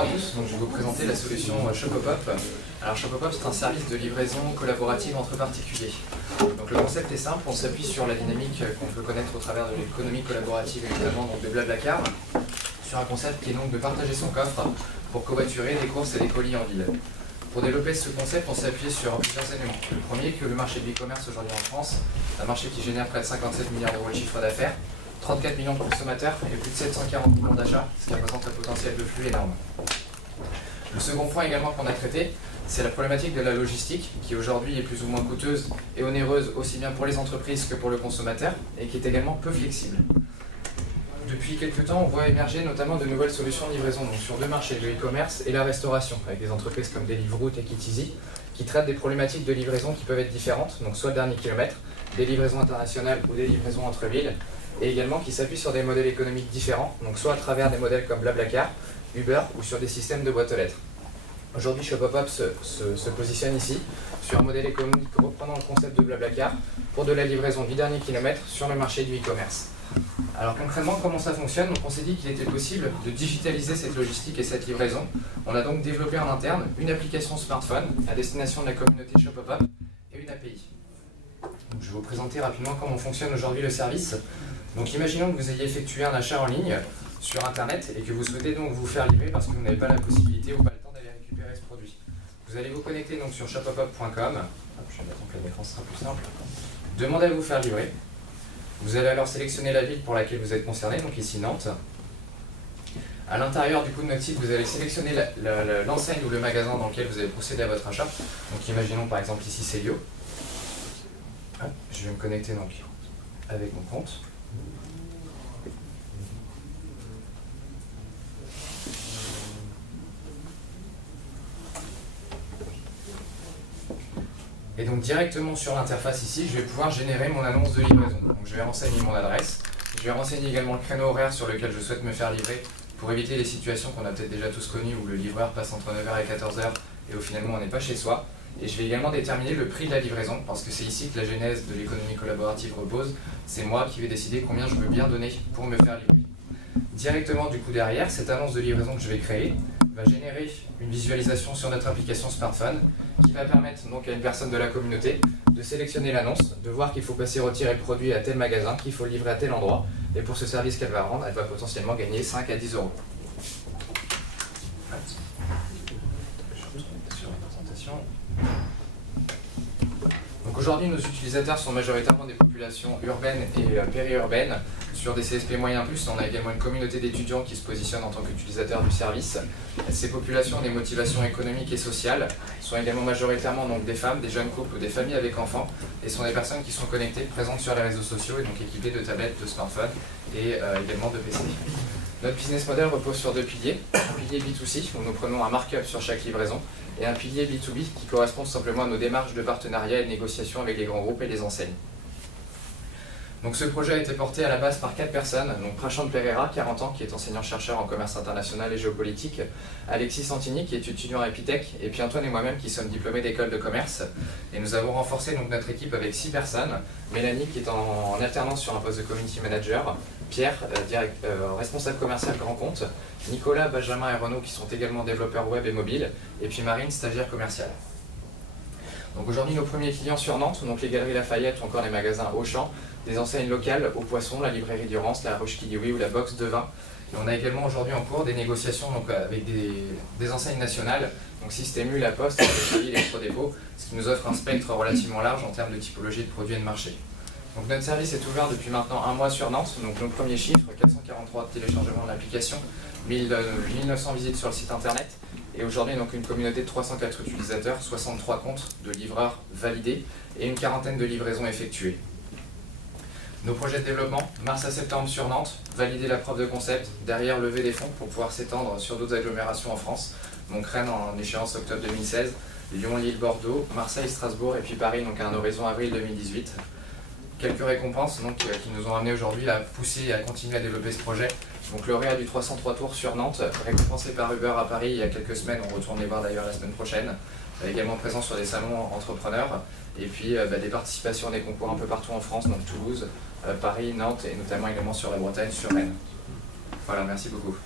Bonjour à tous, donc je vais vous présenter la solution Shopopop. Alors Shopopop, c'est un service de livraison collaborative entre particuliers. Donc le concept est simple, on s'appuie sur la dynamique qu'on peut connaître au travers de l'économie collaborative et notamment donc de Blablacar, sur un concept qui est donc de partager son coffre pour covoiturer des courses et des colis en ville. Pour développer ce concept, on s'est appuyé sur plusieurs éléments. Le premier, que le marché de l'e-commerce aujourd'hui en France, un marché qui génère près de 57 milliards d'euros de chiffre d'affaires, 34 millions de consommateurs et plus de 740 millions d'achats, ce qui représente un potentiel de flux énorme. Le second point également qu'on a traité, c'est la problématique de la logistique, qui aujourd'hui est plus ou moins coûteuse et onéreuse aussi bien pour les entreprises que pour le consommateur, et qui est également peu flexible. Depuis quelques temps, on voit émerger notamment de nouvelles solutions de livraison donc sur deux marchés, le e-commerce et la restauration, avec des entreprises comme Deliveroo et Easy, qui traitent des problématiques de livraison qui peuvent être différentes, donc soit le dernier kilomètre, des livraisons internationales ou des livraisons entre villes, et également qui s'appuient sur des modèles économiques différents, donc soit à travers des modèles comme Blablacar, Uber ou sur des systèmes de boîtes aux lettres. Aujourd'hui, Shopopop se positionne ici sur un modèle économique reprenant le concept de Blablacar pour de la livraison du dernier kilomètre sur le marché du e-commerce. Alors concrètement, comment ça fonctionne? Donc, on s'est dit qu'il était possible de digitaliser cette logistique et cette livraison. On a donc développé en interne une application smartphone à destination de la communauté Shopopop et une API. Donc, je vais vous présenter rapidement comment fonctionne aujourd'hui le service. Donc imaginons que vous ayez effectué un achat en ligne sur internet et que vous souhaitez donc vous faire livrer parce que vous n'avez pas la possibilité ou pas le temps d'aller récupérer ce produit. Vous allez vous connecter donc sur shopopop.com, je vais mettre en plein écran, ce sera plus simple. Demandez à vous faire livrer. Vous allez alors sélectionner la ville pour laquelle vous êtes concerné, donc ici Nantes. À l'intérieur du coup de notre site, vous allez sélectionner l'enseigne ou le magasin dans lequel vous allez procéder à votre achat. Donc imaginons par exemple ici Célio. Je vais me connecter donc avec mon compte. Et donc directement sur l'interface ici, je vais pouvoir générer mon annonce de livraison. Donc je vais renseigner mon adresse, je vais renseigner également le créneau horaire sur lequel je souhaite me faire livrer pour éviter les situations qu'on a peut-être déjà tous connues où le livreur passe entre 9h et 14h et où finalement on n'est pas chez soi. Et je vais également déterminer le prix de la livraison parce que c'est ici que la genèse de l'économie collaborative repose. C'est moi qui vais décider combien je veux bien donner pour me faire livrer. Directement du coup derrière, cette annonce de livraison que je vais créer va générer une visualisation sur notre application smartphone qui va permettre donc à une personne de la communauté de sélectionner l'annonce, de voir qu'il faut passer retirer le produit à tel magasin, qu'il faut le livrer à tel endroit, et pour ce service qu'elle va rendre, elle va potentiellement gagner 5 à 10 euros. Donc aujourd'hui, nos utilisateurs sont majoritairement des populations urbaines et périurbaines. Sur des CSP moyens plus, on a également une communauté d'étudiants qui se positionnent en tant qu'utilisateurs du service. Ces populations ont des motivations économiques et sociales, sont également majoritairement donc des femmes, des jeunes couples ou des familles avec enfants, et sont des personnes qui sont connectées, présentes sur les réseaux sociaux et donc équipées de tablettes, de smartphones et également de PC. Notre business model repose sur deux piliers. Un pilier B2C, où nous prenons un markup sur chaque livraison, et un pilier B2B qui correspond simplement à nos démarches de partenariat et de négociation avec les grands groupes et les enseignes. Donc ce projet a été porté à la base par 4 personnes, donc Prashant Pereira, 40 ans, qui est enseignant-chercheur en commerce international et géopolitique, Alexis Santini, qui est étudiant à Epitech, et puis Antoine et moi-même qui sommes diplômés d'école de commerce. Et nous avons renforcé donc notre équipe avec 6 personnes, Mélanie qui est en alternance sur un poste de community manager, Pierre, responsable commercial grand compte, Nicolas, Benjamin et Renaud qui sont également développeurs web et mobile, et puis Marine, stagiaire commerciale. Donc aujourd'hui, nos premiers clients sur Nantes, donc les Galeries Lafayette ou encore les magasins Auchan, des enseignes locales au Poisson, la librairie Durance, la Roche Kidiwi ou la Box de Vin. Et on a également aujourd'hui en cours des négociations donc, avec des enseignes nationales, donc Système U, La Poste, Electrodépôt, ce qui nous offre un spectre relativement large en termes de typologie de produits et de marché. Donc notre service est ouvert depuis maintenant un mois sur Nantes, donc nos premiers chiffres, 443 téléchargements de l'application, 1900 visites sur le site internet, et aujourd'hui donc une communauté de 304 utilisateurs, 63 comptes de livreurs validés et une quarantaine de livraisons effectuées. Nos projets de développement, mars à septembre sur Nantes, valider la preuve de concept, derrière lever des fonds pour pouvoir s'étendre sur d'autres agglomérations en France, donc Rennes en échéance octobre 2016, Lyon, Lille, Bordeaux, Marseille, Strasbourg et puis Paris donc à un horizon avril 2018. Quelques récompenses donc, qui nous ont amené aujourd'hui à pousser et à continuer à développer ce projet. Donc lauréat du 303 Tours sur Nantes, récompensé par Uber à Paris il y a quelques semaines, on retourne les voir d'ailleurs la semaine prochaine. Également présent sur des salons entrepreneurs, et puis des participations à des concours un peu partout en France, donc Toulouse, Paris, Nantes, et notamment également sur la Bretagne, sur Rennes. Voilà, merci beaucoup.